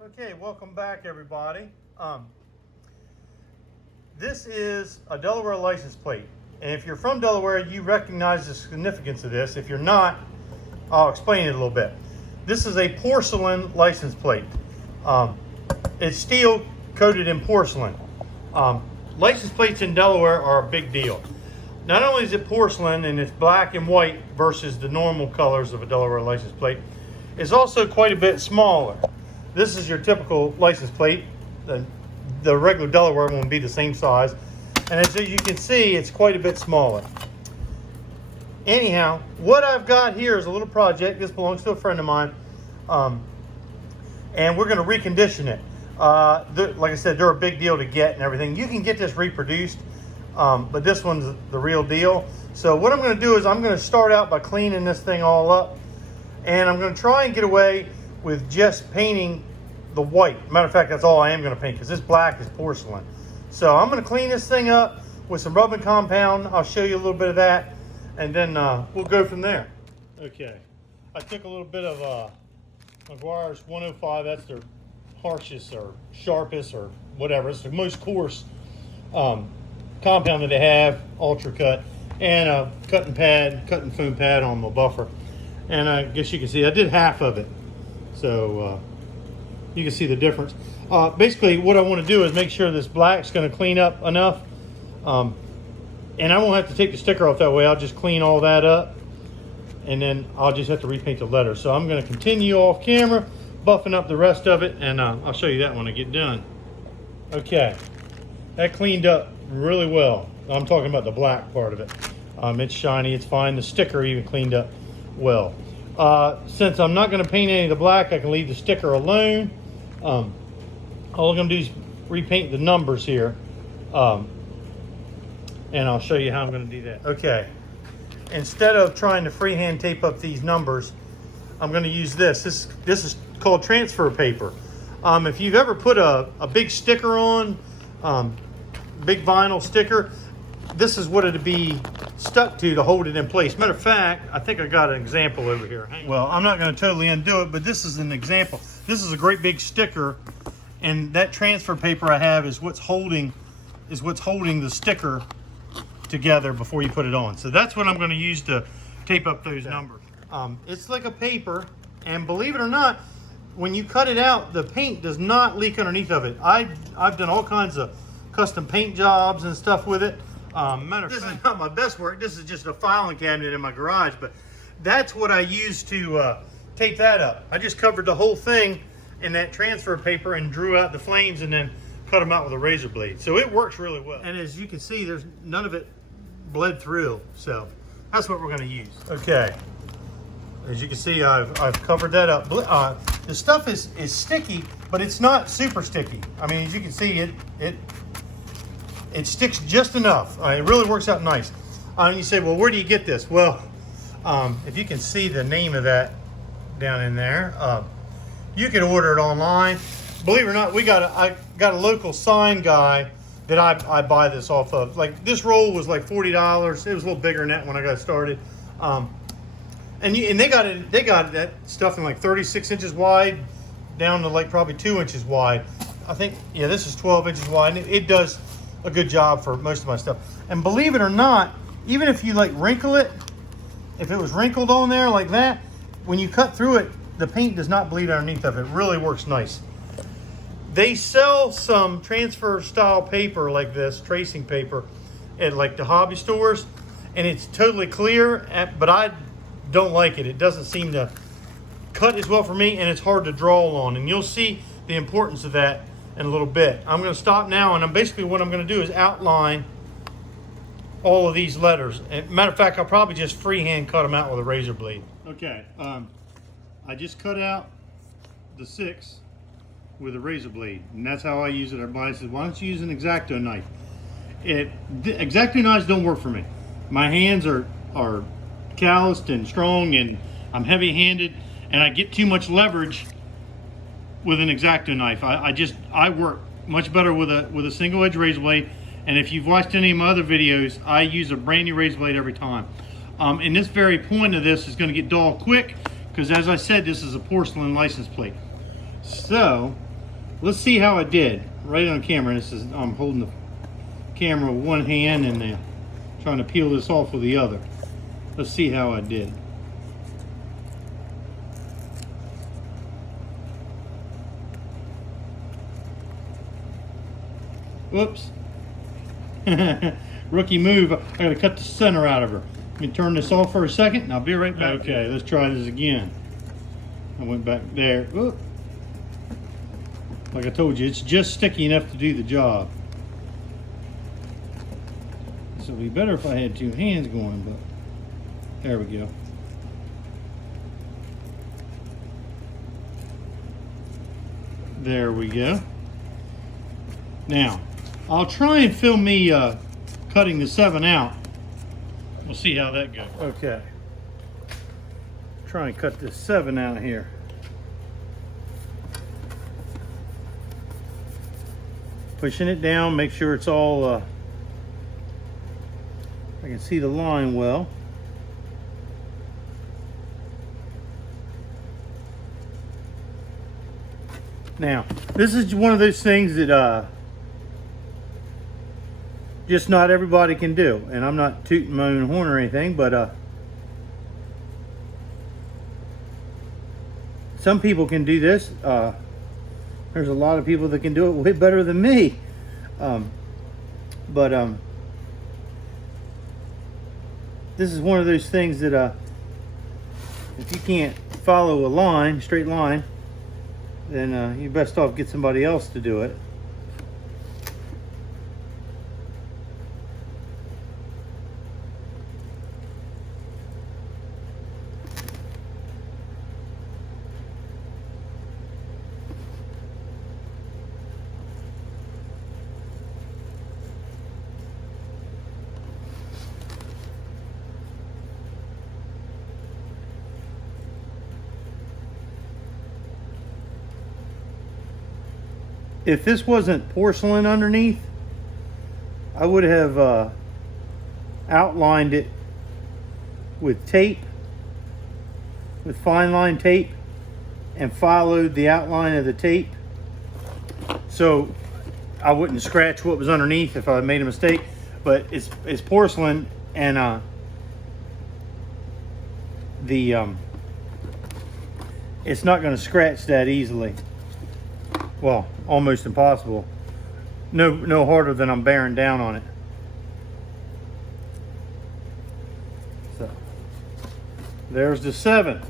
Okay, welcome back everybody. This is a Delaware license plate. And if you're from Delaware, you recognize the significance of this. If you're not, I'll explain it a little bit. This is a porcelain license plate. It's steel coated in porcelain. License plates in Delaware are a big deal. Not only is it porcelain and it's black and white versus the normal colors of a Delaware license plate, it's also quite a bit smaller. This is your typical license plate. The regular Delaware won't be the same size. And as you can see, it's quite a bit smaller. Anyhow, what I've got here is a little project. This belongs to a friend of mine. And we're going to recondition it. Like I said, they're a big deal to get and everything. You can get this reproduced, but this one's the real deal. So what I'm going to do is I'm going to start out by cleaning this thing all up. And I'm going to try and get away with just painting the white. Matter of fact, that's all I am going to paint because this black is porcelain. So I'm going to clean this thing up with some rubbing compound. I'll show you a little bit of that, and then we'll go from there. Okay, I took a little bit of McGuire's 105. That's their harshest or sharpest or whatever. It's the most coarse compound that they have, ultra cut, and a cutting foam pad on the buffer. And I guess you can see I did half of it, so you can see the difference. Basically, what I want to do is make sure this black's going to clean up enough, and I won't have to take the sticker off that way. I'll just clean all that up, and then I'll just have to repaint the letters. So I'm going to continue off camera, buffing up the rest of it, and I'll show you that when I get done. Okay, that cleaned up really well. I'm talking about the black part of it. It's shiny, it's fine. The sticker even cleaned up well. Since I'm not going to paint any of the black, I can leave the sticker alone. All I'm going to do is repaint the numbers here, and I'll show you how I'm going to do that. Okay, instead of trying to freehand tape up these numbers, I'm going to use this. This is called transfer paper. If you've ever put a big sticker on, big vinyl sticker, this is what it'd be stuck to hold it in place. Matter of fact, I think I got an example over here. Well, I'm not going to totally undo it, but this is an example. This is a great big sticker, and that transfer paper I have is what's holding the sticker together before you put it on. So that's what I'm going to use to tape up those numbers. It's like a paper, and believe it or not, when you cut it out, the paint does not leak underneath of it. I've done all kinds of custom paint jobs and stuff with it. This is not my best work. This is just a filing cabinet in my garage, but that's what I used to tape that up. I just covered the whole thing in that transfer paper and drew out the flames and then cut them out with a razor blade. So it works really well. And as you can see, there's none of it bled through. So that's what we're going to use. Okay. As you can see, I've covered that up. The stuff is sticky, but it's not super sticky. I mean, as you can see, it sticks just enough. It really works out nice. And you say, well, where do you get this? Well, if you can see the name of that down in there, you can order it online. Believe it or not, I got a local sign guy that I buy this off of. Like, this roll was like $40. It was a little bigger than that when I got started. And they got that stuff in like 36 inches wide down to like probably 2 inches wide. I think, yeah, this is 12 inches wide. And it does a good job for most of my stuff. And believe it or not, even if you like wrinkle it, if it was wrinkled on there like that, when you cut through it, the paint does not bleed underneath of it. It really works nice. They sell some transfer style paper like this, tracing paper, at like the hobby stores, and it's totally clear, but I don't like it. It doesn't seem to cut as well for me, and it's hard to draw on, and you'll see the importance of that in a little bit. I'm going to stop now, and basically what I'm going to do is outline all of these letters. And matter of fact, I'll probably just freehand cut them out with a razor blade. Okay, I just cut out the 6 with a razor blade, and that's how I use it. Everybody says, why don't you use an X-Acto knife? X-Acto knives don't work for me. My hands are calloused and strong, and I'm heavy-handed, and I get too much leverage with an X-Acto knife. I work much better with a single edge razor blade, and if you've watched any of my other videos, I use a brand new razor blade every time. And this very point of this is going to get dull quick because, as I said, this is a porcelain license plate. So let's see how I did right on camera. This is, I'm holding the camera with one hand and trying to peel this off with the other. Let's see how I did. Whoops. Rookie move. I gotta cut the center out of her. Let me turn this off for a second and I'll be right back. Okay, let's try this again. I went back there. Oop. Like I told you, it's just sticky enough to do the job. So it'd be better if I had two hands going, but there we go. There we go. Now, I'll try and film me cutting the 7 out. We'll see how that goes. Okay. Try and cut this 7 out here. Pushing it down, make sure it's all, I can see the line well. Now, this is one of those things that just not everybody can do. And I'm not tooting my own horn or anything, but some people can do this. There's a lot of people that can do it way better than me. This is one of those things that if you can't follow a line, straight line, then you're best off get somebody else to do it. If this wasn't porcelain underneath, I would have outlined it with tape, with fine line tape, and followed the outline of the tape so I wouldn't scratch what was underneath if I made a mistake. But it's porcelain, and it's not going to scratch that easily. Well, almost impossible. No harder than I'm bearing down on it. So there's the 7.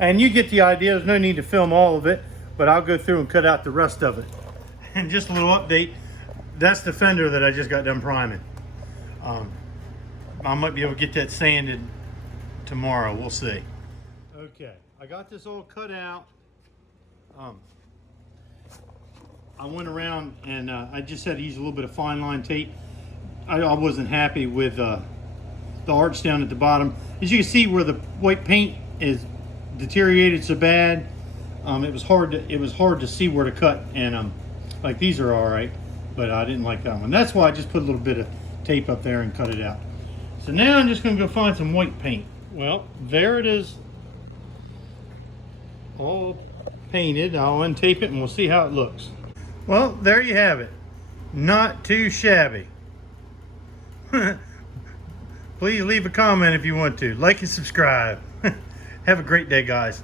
And you get the idea. There's no need to film all of it, but I'll go through and cut out the rest of it. And just a little update. That's the fender that I just got done priming. I might be able to get that sanded tomorrow. We'll see. Okay, I got this all cut out. I went around and I just had to use a little bit of fine line tape. I wasn't happy with the arch down at the bottom. As you can see where the white paint is deteriorated so bad, it was hard to see where to cut, and like these are all right, but I didn't like that one. That's why I just put a little bit of tape up there and cut it out. So now I'm just going to go find some white paint. Well, there it is, all painted. I'll untape it and we'll see how it looks. Well, there you have it. Not too shabby. Please leave a comment if you want to. Like and subscribe. Have a great day, guys.